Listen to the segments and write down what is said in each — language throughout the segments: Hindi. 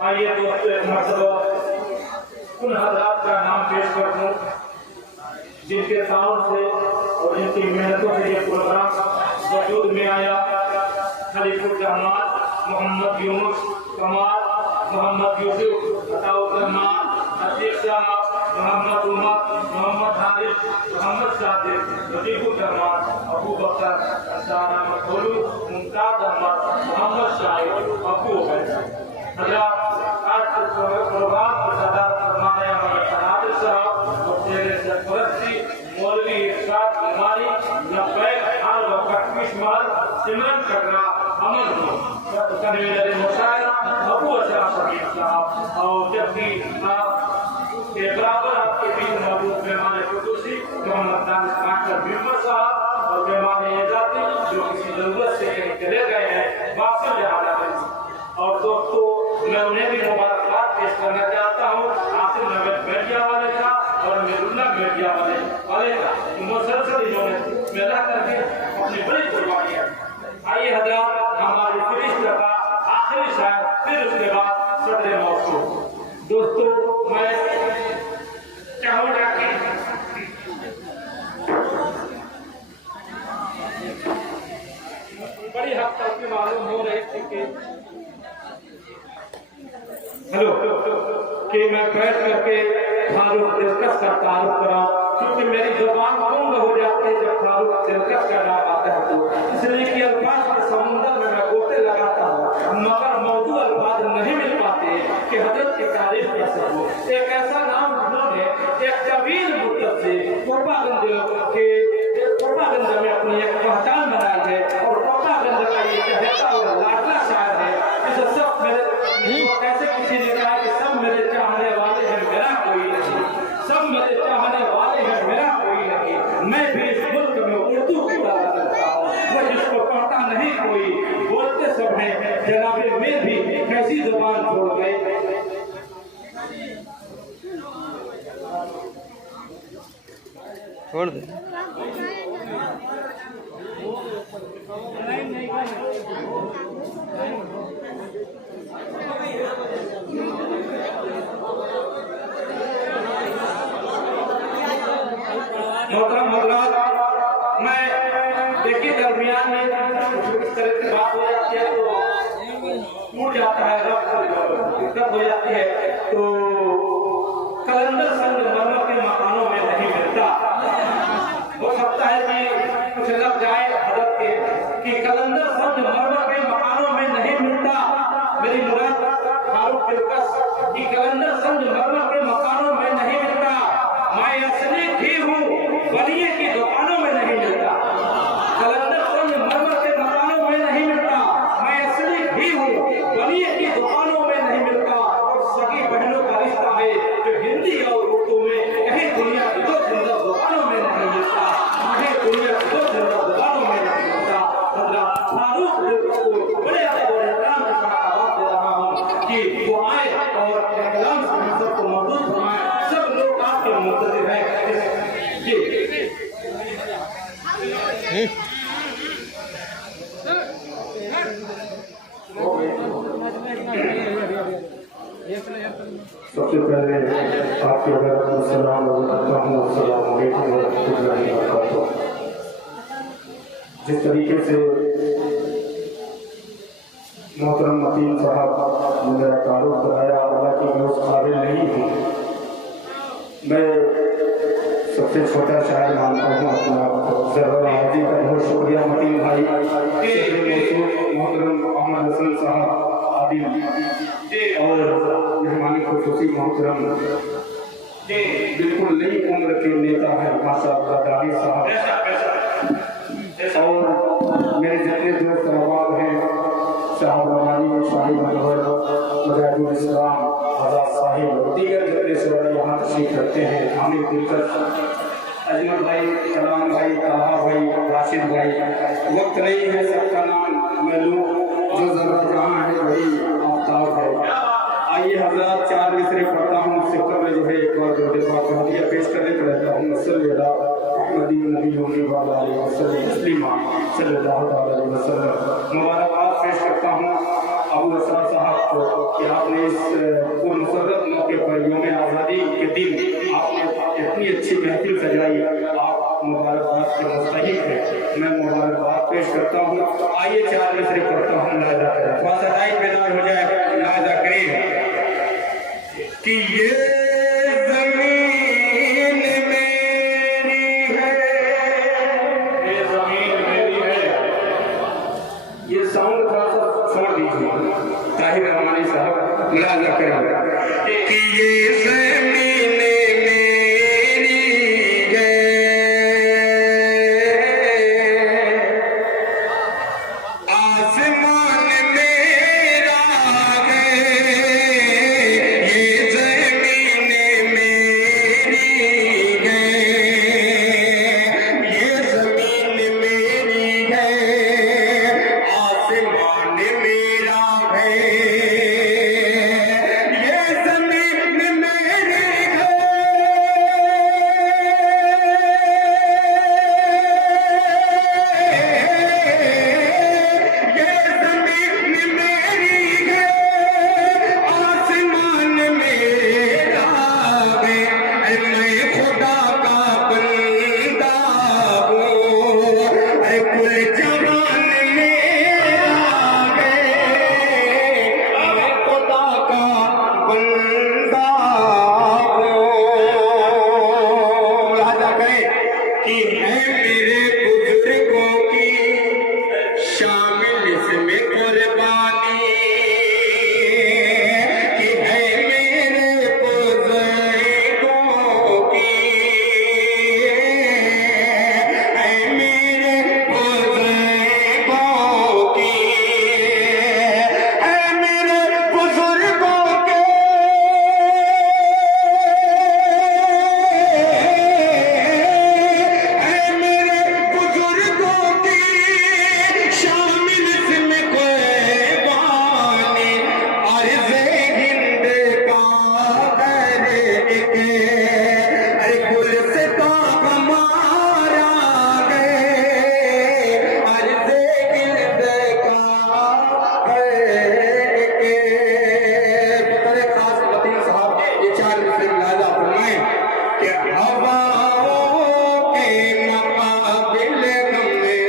आइए दोस्तों, एक मरतबा उन हज़रात का नाम पेश कर दूं जिनके ताउन से और जिनकी मेहनतों से ये प्रोग्राम वजूद में आया। खलीफुर रहमान, मोहम्मद यूनुस, कमाल, मोहम्मद यूसुफ, अताउर रहमान, अतीक साहब, मोहम्मद उमर, मोहम्मद हारिस, मोहम्मद सादिक, रफीकुर रहमान, अबू बकर, अंसार अहमद खोलू, मुमताज अहमद, मोहम्मद शाहिद, अबू उबैदा। हज़रात, आज के प्रोग्राम की सदारत फरमाने वाले सनादिर साहब और शेरे सरपरस्ती मौलवी इरशाद कुमारी लब्बैक हर वक्त किस्मत सिमरन करना अमल हो कन्वीनर मुशायरा अबू अशरफ शरीफ साहब और जबकि के बराबर आपके बीच मौजूद मेहमान खुसूसी मोहम्मद दानिश मास्टर बिम्बर साहब और मेहमान एजाजी जो किसी जरूरत से कहीं चले गए हैं वापसी जहाना में। और दोस्तों, मैं उन्हें भी मुबारकबाद पेश करना चाहता हूँ, आसिफ नवेद मीडिया वाले का और अमीरुल्लाह मीडिया वाले का मुसलसल इन्होंने मेला करके अपनी बड़ी कुर्बानियाँ। आइए हज़रात, हमारी फरिश्त का आखिरी शायर, फिर उसके बाद सदर मौसूल। दोस्तों, मैं चाहूँगा कि बड़ी हद तक मालूम हो रही थी कि हेलो कि मैं बैठ करके फारूक दिलकश का तारुफ कराऊं, क्योंकि मेरी जुबान गुंग हो जाती है जब फारूक दिलकश का नाम आता है तो, इसलिए कि अल्फाज के समुंदर में मैं गोते लगाता हूँ मगर मौजू अल्फाज नहीं मिल पाते कि हजरत की तारीफ कैसे हो। एक ऐसा नाम उन्होंने एक तवील मुद्दत से कोपागंज में अपनी एक पहचान बनाई है और कोपागंज का ये कहता हुआ लाडला शायर है। इसे सब मेरे कैसे किसी ने कहा कि सब मेरे चाहने वाले हैं मेरा कोई नहीं, सब मेरे चाहने वाले हैं मेरा कोई नहीं। मैं भी इस मुल्क में उर्दू की बात करता हूँ, वो जिसको पढ़ता नहीं कोई, बोलते सब हैं जनाबे में भी कैसी जुबान छोड़ गए। छोड़ दे मैं देखिए दरमियान में इस तरह की बात हो जाती है तो टूट जाता है, दिक्कत हो जाती है। तो कलंदर संगमरमर के मकानों में नहीं मिलता। हो सकता है कि कुछ लग जाए हजरत के कि कलंदर संगमरमर के मकानों में नहीं मिलता। मेरी मुराद फारूक दिलकश की कलंदर संगमरमर के मकानों में नहीं मिलता। मैं असली भी हूँ, बनिए की दुकानों में नहीं मिलता। कलंदर संगमरमर के मकानों में नहीं मिलता। मैं असली भी हूँ, बनिए की दुकानों में नहीं मिलता। और सगी बहनों का रिश्ता है जो हिंदी और उर्दू में कहीं दुनिया की दो सुंदर दुकानों में नहीं मिलता, कहीं दुनिया की दो सुंदर दुकानों में नहीं मिलता। फारूक दिलकश को बड़े एहतराम के साथ आवाज दे रहा हूँ कि वो आए और अपने कलाम से हम सबको मौजूद बनाए। सब लोग आपके मुंतज़िर हैं। सबसे पहले आपके सलाम जिस तरीके से मोहतरम मतीन साहब ने मेरा तारुफ कराया, हालांकि मैं उस काबिल नहीं हूँ। मैं सबसे छोटा शायर मानता हूँ अपना हाजी का बहुत शुक्रिया मतीन भाई, मोहतरम अहमद हसन साहब आदिल और मेहमान खुसूसी मोहतरम बिल्कुल नई उम्र के नेता है माशाअल्लाह दानिश साहब, और मेरे जितने दोस्त अहबाब हैं शाह रमानी, शाही मनोहर, मुजाहिदुल इस्लाम, आज़ाद साहिब, दीगर जितने शोरा यहाँ तशरीफ रखते हैं, हामिद दिलकश, अजमल भाई, कलाम भाई, ताहा भाई, राशिद भाई, वक्त नहीं है सबका नाम मैं लूँ, जो जरा जहाँ है वही आफ्ताब है। आइए हज़रात, चार मिसरे पढ़ता हूँ, उससे पहले जो है एक बार दो दफा हदिया पेश करने को रहता हूँ। मुबारकबाद पेश करता करता हूँ अबू असरा साहब को कि आपने इस मुशर्रफ मौके पर यौम आज़ादी के दिन आपने इतनी अच्छी महफिल सजाई, आप मुबारकबाद के मुस्तहिक हैं। मैं मुबारकबाद पेश करता हूँ। आइए 4 मिसरे पढ़ता हूँ, लाजा करें, थोड़ा सा टाइम बेदार हो जाए, लाजा करें कि ये जमीन मेरी है, ये जमीन मेरी है। ये साउंड थोड़ा सा छोड़ दीजिए ताहिर रहमानी साहब, लाजा करें कि ये जमीन मेरी है, आसमान मेरा है, ये जमीन मेरी है, ये जमीन मेरी है, आसमान मेरा है, ये जमीन मेरी है, ये जमीन मेरी है, आसमान मेरा है, मैं खुदा का बंदा हूँ, कुल जहान मेरा है, मैं खुदा का बंदा हूँ। लाजा करें कि है मेरे बुजुर्गों की शामिल इसमें कुर्बानी, कि है मेरे बुजुर्गों की, है मेरे बुजुर्गों की, है मेरे बुजुर्गों के, है मेरे बुजुर्गों की शामिल इसमें कुर्बानी, अर्ज़े हिंद का करके गुलसिता हमारा है, अर्ज़े हिंद का करके। बतरे खास लतीफ़ साहब ये 4 मिसरे लाजा फरमाएं कि हवाओं के मुकाबिल हमें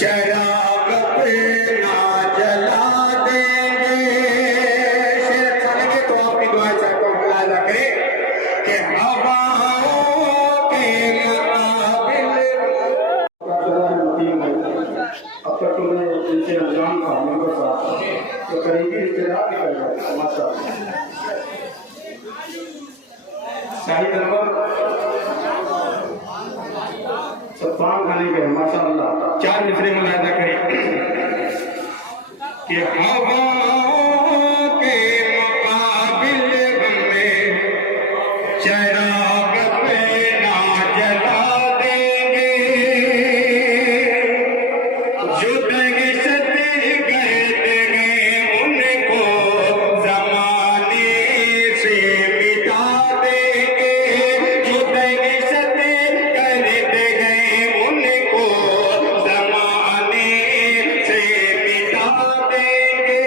चराग अपना जला देंगे। शेर अच्छा लगे तो आपकी दुआ चाहता हूँ, लाजा करें कि हवाओं के मुकाबिल। अब तक तो मैं इनसे अनजान था, मेरे साथ तो करीबी रिश्तेदार निकल गए माशाअल्लाह। शाही दरबार सत्तान खाने गए माशाअल्लाह। 4 मिसरे मुलाहिजा करें कि हवाओं के मुकाबिल हमें चराग अपना जला देंगे, जो दहशत कहते हैं उनको जमाने से मिटा देंगे, जो दहशत कहते हैं उनको जमाने से मिटा देंगे।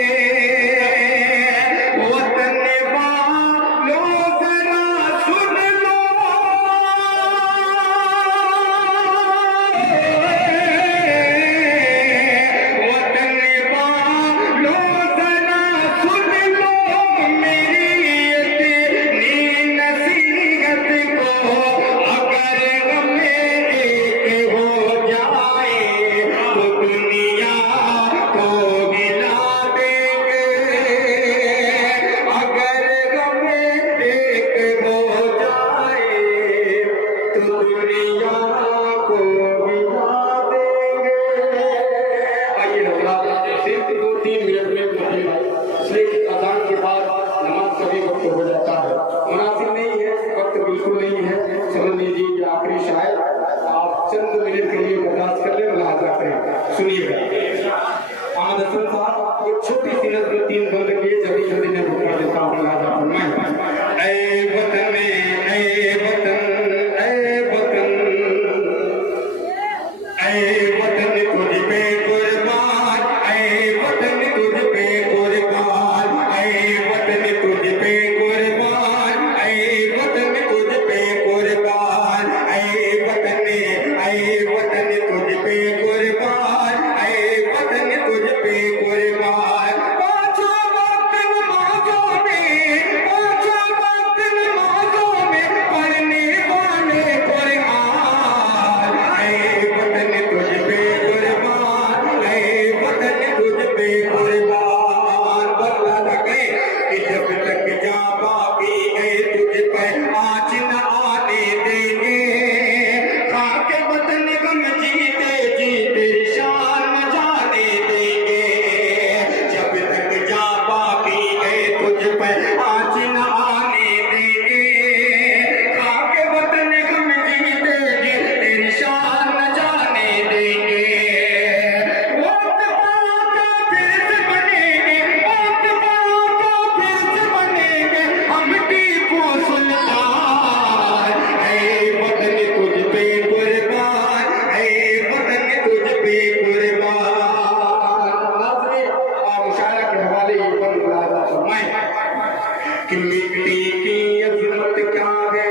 कि मिट्टी की अजमत क्या है,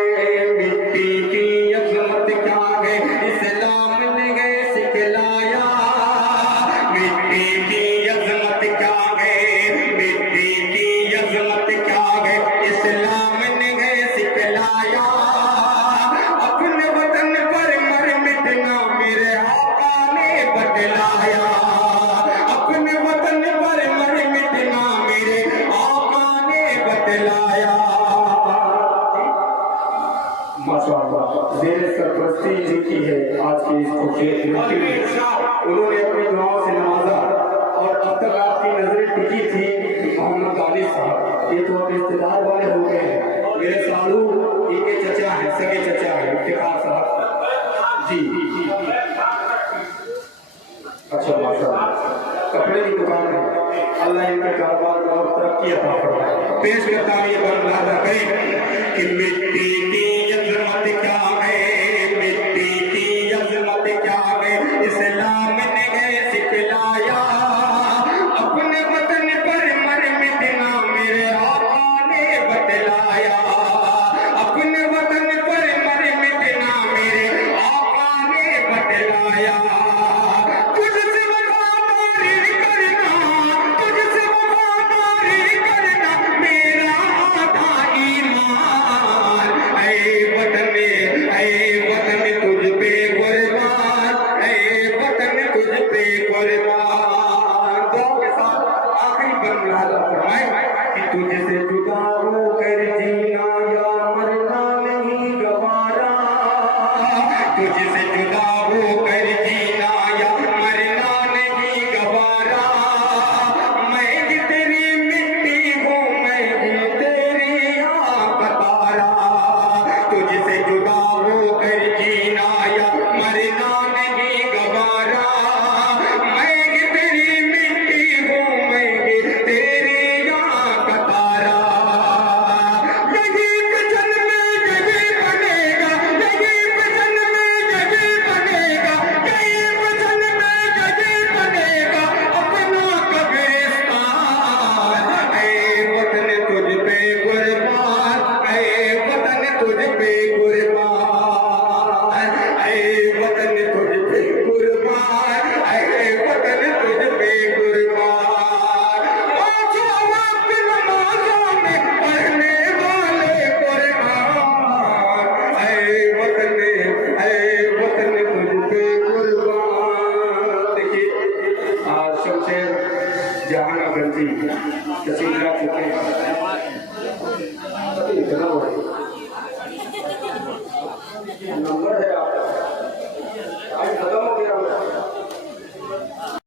मिट्टी की अजमत क्या है, इस्लाम ने गए सिखलाया। मिट्टी की अजमत क्या है, मिट्टी की अजमत क्या है, इस्लाम ने गए सिखलाया। अपने वतन पर मर मिटना मेरे आका ने बतलाया। अपने वतन पर मर मिटना मेरे आका ने बतलाया। माशाअल्लाह, ज़ेर सरपरस्ती जिनकी है आज की इस खूबसूरत यूनिवर्सिटी में, उन्होंने अपनी दुआओं से नवाजा और अब तक आपकी नजरें टिकी थी मोहम्मद गालिब साहब। ये तो अब रिश्तेदार वाले हो गए हैं, मेरे सालू इनके चचा हैं, सगे चचा हैं इफ्तिखार साहब जी। अच्छा माशाअल्लाह, कपड़े की दुकान है, अल्लाह इनके कारोबार को और तरक्की अता फरमाए। पेश करता हूं ये बंदा करें कि मिट्टी की अजमत क्या है, मिट्टी की अजमत क्या है, इस्लाम ने गए सिखलाया। अपने वतन पर मर मिटना मेरे आका ने बतलाया। अपने वतन पर मर मिटना मेरे आका ने बतलाया। तुझसे वफादारी करना, तुझसे वफादारी करना मेरा आधा ईमान। ऐ वतन तुझ पे कुर्बान, ऐ वतन तुझ पे कुर्बान। दुआ के साथ आखिरी पर मुलाजा फरमाए कि तुझसे जुदा होकर जीना या मरना नहीं गवारा। तुझसे जुदा होकर जीना या मरना नहीं गवारा। मैं भी तेरी मिट्टी हूँ, मैं भी तेरी आँख का तारा। तुझसे जुदा होकर जीना या मरना नहीं गवारा। मैं भी तेरी मिट्टी हूँ, मैं भी तेरी आँख का तारा। यही वचन में यही बनेगा, यही वचन में यही बनेगा, यही वचन में यही बनेगा अपना कब्रिस्तान। ऐ वतन तुझ पे कुर्बान, ऐ वतन तुझ पे कुर्बान, ऐ वतन तुझ पे कुर्बान, ऐ वतन तुझ पे कुर्बान। पांचों वक्त नमाज़ों में पढ़ने वाले कुर्बान, ऐ वतन तुझ पे कुर्बान। देखिए आज शमशेर जहां गंजी तस्वीर ला चुके हैं।